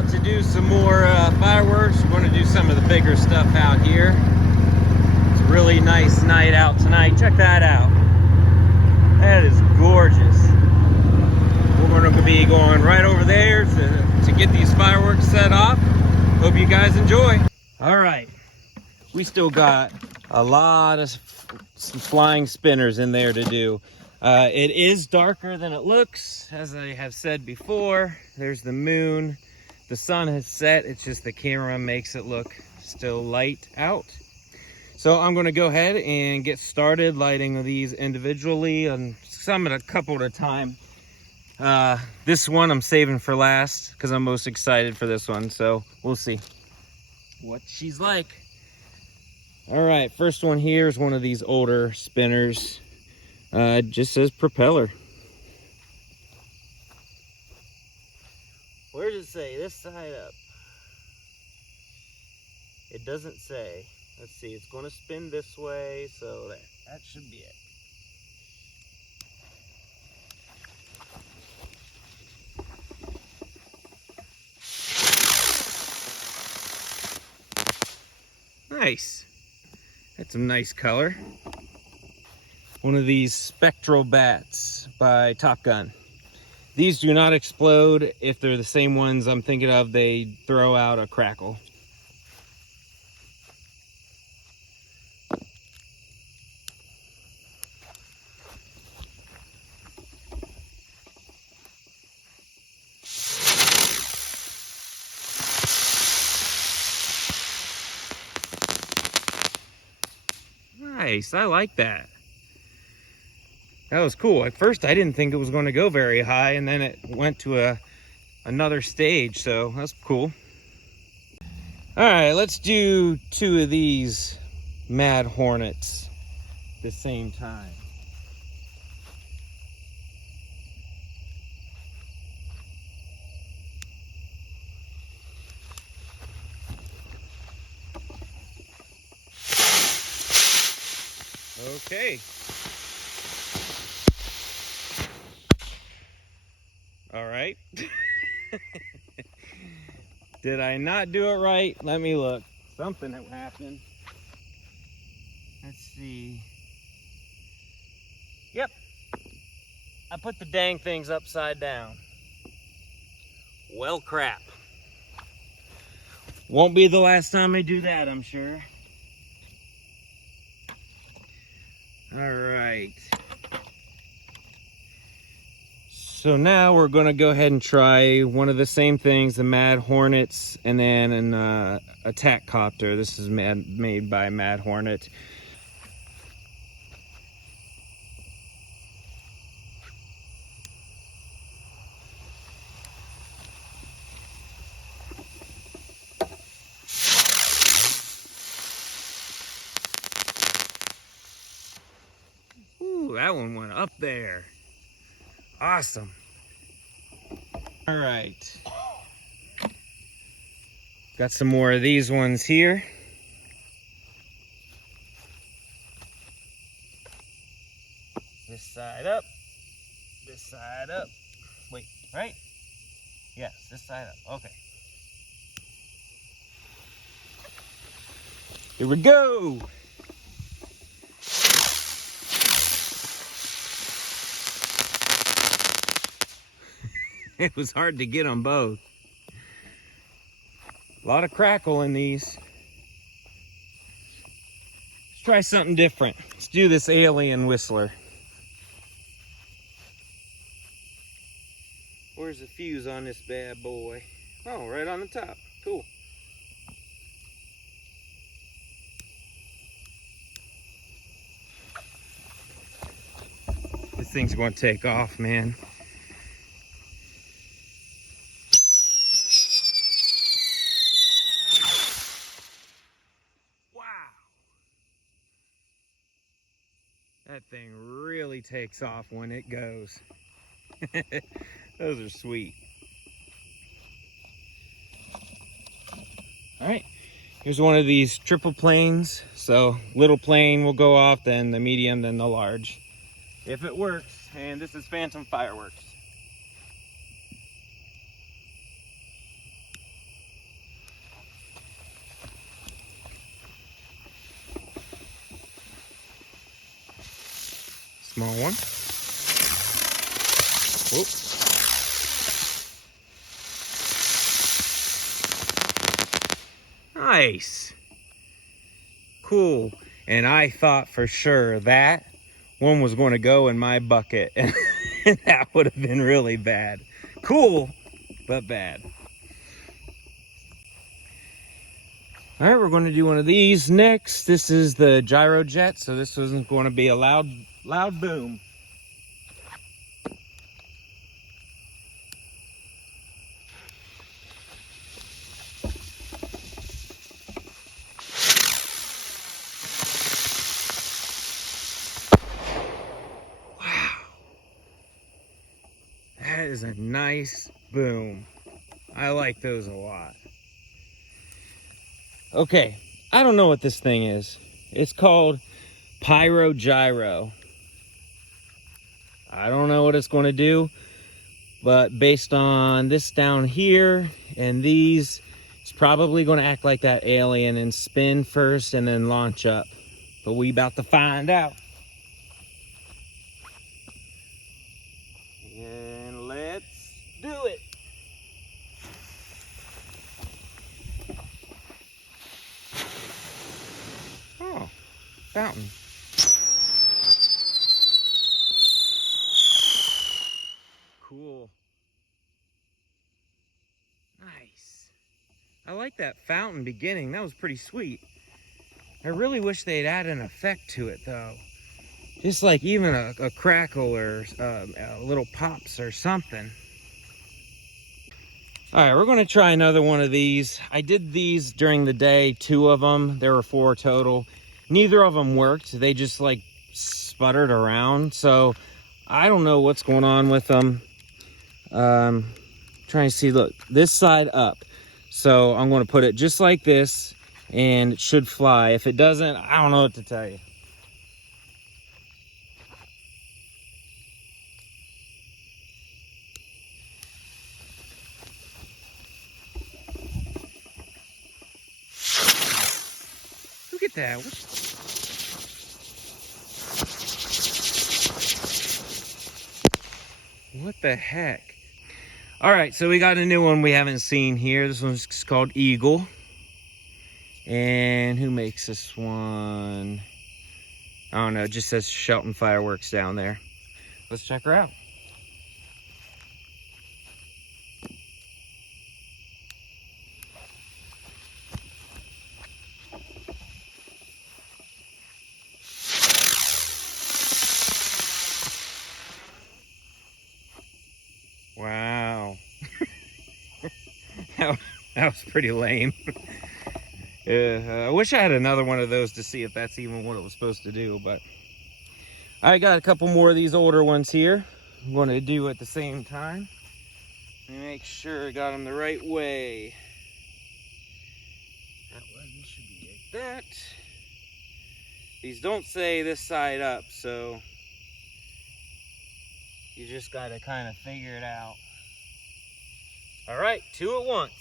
out to do some more fireworks. We're going to do some of the bigger stuff out here. It's a really nice night out tonight. Check that out. That is gorgeous. We're going to be going right over there to get these fireworks set off. Hope you guys enjoy. All right. We still got a lot of flying spinners in there to do. It is darker than it looks, as I have said before. There's the moon. The sun has set. It's just the camera makes it look still light out. So I'm going to go ahead and get started lighting these individually, and some at a couple at a time. This one I'm saving for last because I'm most excited for this one. So we'll see what she's like. All right, first one here is one of these older spinners. It just says propeller. Where does it say? This side up. It doesn't say. Let's see, it's going to spin this way, so that should be it. Nice. That's some nice color. One of these spectral bats by Top Gun. These do not explode. If they're the same ones I'm thinking of, they throw out a crackle. Nice, I like that. That was cool. At first I didn't think it was going to go very high, and then it went to another stage, so that's cool. All right, let's do two of these Mad Hornets at the same time. Okay. All right. Did I not do it right? Let me look. Something happened. Let's see. Yep. I put the dang things upside down. Well, crap. Won't be the last time I do that, I'm sure. All right. So now we're going to go ahead and try one of the same things, the Mad Hornets, and then an attack copter. This is made by Mad Hornet. Ooh, that one went up there. Awesome. All right. Got some more of these ones here. This side up. This side up. Wait, right? Yes, this side up. Okay. Here we go. It was hard to get them both. A lot of crackle in these. Let's try something different. Let's do this alien whistler. Where's the fuse on this bad boy? Oh, right on the top. Cool. This thing's going to take off, man. That thing really takes off when it goes. Those are sweet. All right, here's one of these triple planes. So little plane will go off, then the medium, then the large, if it works. And this is Phantom Fireworks. small one. Whoop. Nice. Cool. And I thought for sure that one was going to go in my bucket, and that would have been really bad. Cool, but bad. All right, we're going to do one of these next. This is the gyro jet, so this isn't going to be a loud boom. Wow, that is a nice boom. I like those a lot. Okay, I don't know what this thing is. It's called Pyro Gyro. I don't know what it's going to do, but based on this down here and these, it's probably going to act like that alien and spin first and then launch up. But we about to find out. And let's do it. Oh, fountain. Cool. Nice. I like that fountain beginning. That was pretty sweet. I really wish they'd add an effect to it though. Just like even a crackle or little pops or something. All right, we're gonna try another one of these. I did these during the day, 2 of them. There were 4 total. Neither of them worked. They just like sputtered around. So I don't know what's going on with them. Trying to see, look, this side up. So I'm gonna put it just like this and it should fly. If it doesn't, I don't know what to tell you. Look at that. What the heck? All right, so we got a new one we haven't seen here. This one's called Eagle. And who makes this one? I don't know, it just says Shelton Fireworks down there. Let's check her out. Wow. that was pretty lame. I wish I had another one of those to see if that's even what it was supposed to do, but I got a couple more of these older ones here. I'm going to do at the same time. Let me make sure I got them the right way. That one should be like that. These don't say this side up, so you just got to kind of figure it out. All right, 2 at once.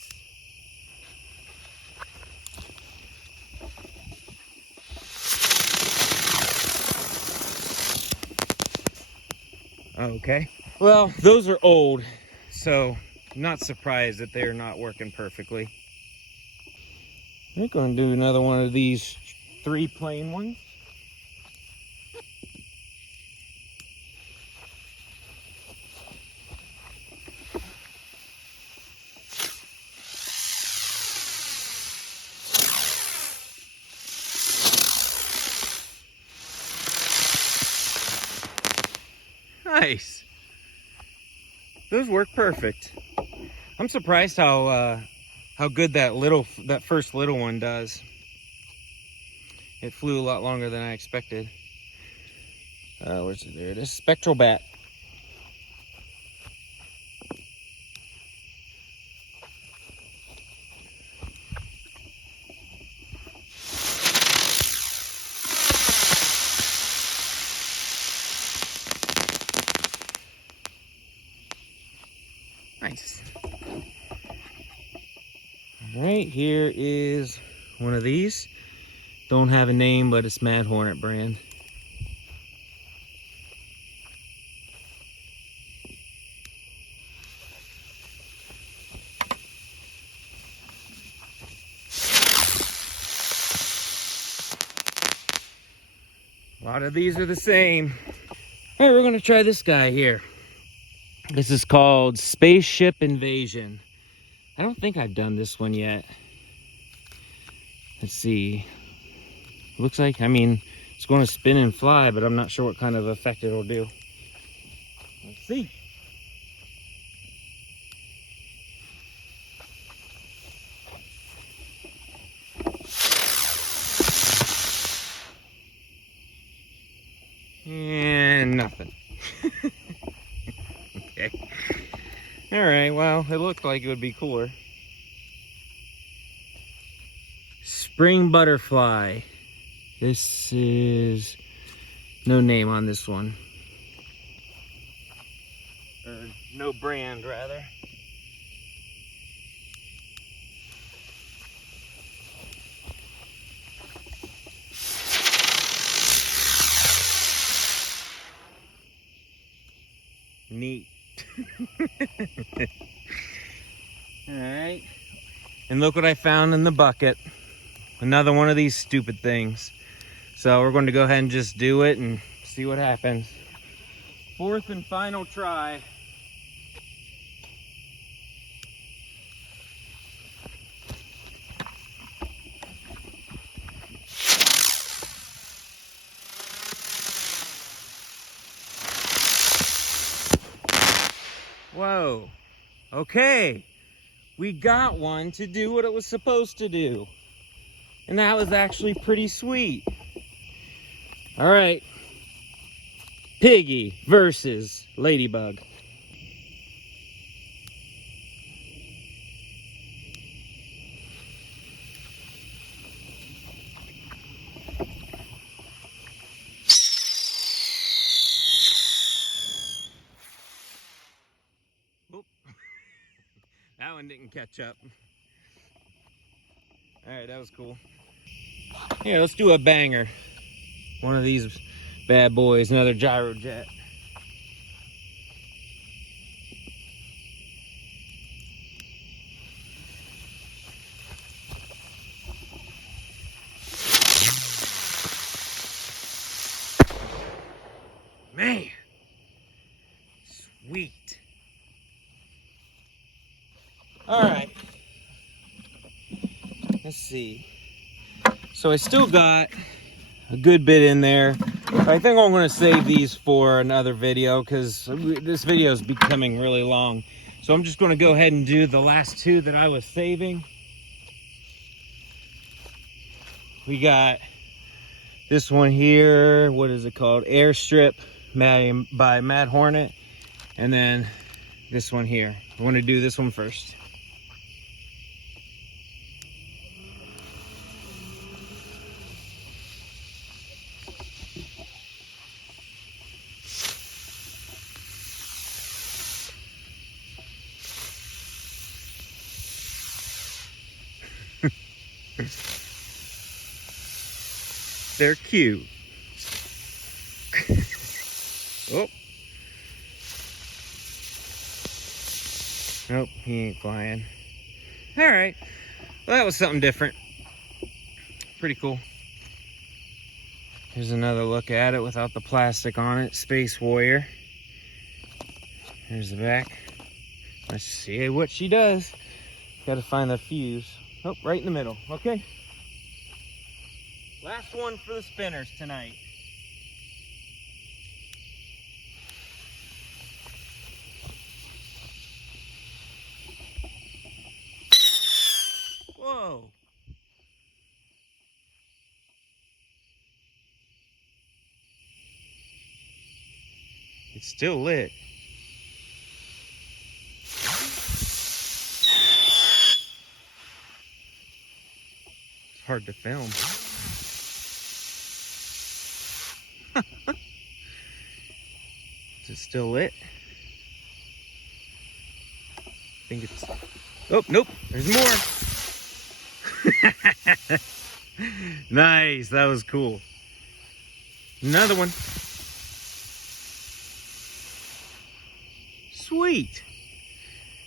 Okay, well, those are old, so I'm not surprised that they're not working perfectly. We're going to do another one of these 3 plain ones. Nice. Those work perfect. I'm surprised how good that first little one does. It flew a lot longer than I expected. Where's it? There it is. Spectral bat. Nice. All right, here is one of these. Don't have a name, but it's Mad Hornet brand. lot of these are the same. All right, we're gonna try this guy here. This is called Spaceship Invasion. I don't think I've done this one yet. Let's see. Looks like, I mean, it's going to spin and fly, but I'm not sure what kind of effect it'll do. Let's see. And nothing. Okay. All right, well, it looked like it would be cooler. Spring butterfly. This is no name on this one. Or no brand, rather. Neat. All right. And look what I found in the bucket. Another one of these stupid things. So we're going to go ahead and just do it and see what happens. Fourth and final try. Whoa. Okay. We got one to do what it was supposed to do. And that was actually pretty sweet. All right. Piggy versus Ladybug. Oop. That one didn't catch up. All right, that was cool. Yeah, let's do a banger. One of these bad boys, another gyro jet. Man, sweet. All right, let's see. So I still got a good bit in there. I think I'm going to save these for another video because this video is becoming really long. So I'm just going to go ahead and do the last two that I was saving. We got this one here. What is it called? Airstrip by Mad Hornet. And then this one here. I want to do this one first. They're cute. Oh. Nope, he ain't flying. All right. Well, that was something different. Pretty cool. Here's another look at it without the plastic on it. Space Warrior. Here's the back. Let's see what she does. Gotta find the fuse. Oh, right in the middle. Okay. Last one for the spinners tonight. Whoa. It's still lit. It's hard to film. Is it still lit? I think it's... Oh, nope. There's more. Nice. That was cool. Another one. Sweet.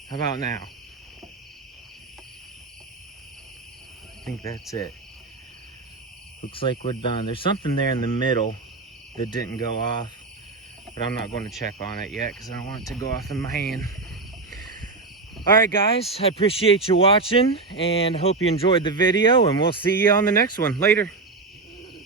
How about now? I think that's it. Looks like we're done. There's something there in the middle. that didn't go off. But I'm not going to check on it yet because I don't want it to go off in my hand. All right, guys, I appreciate you watching and hope you enjoyed the video, and we'll see you on the next one. Later.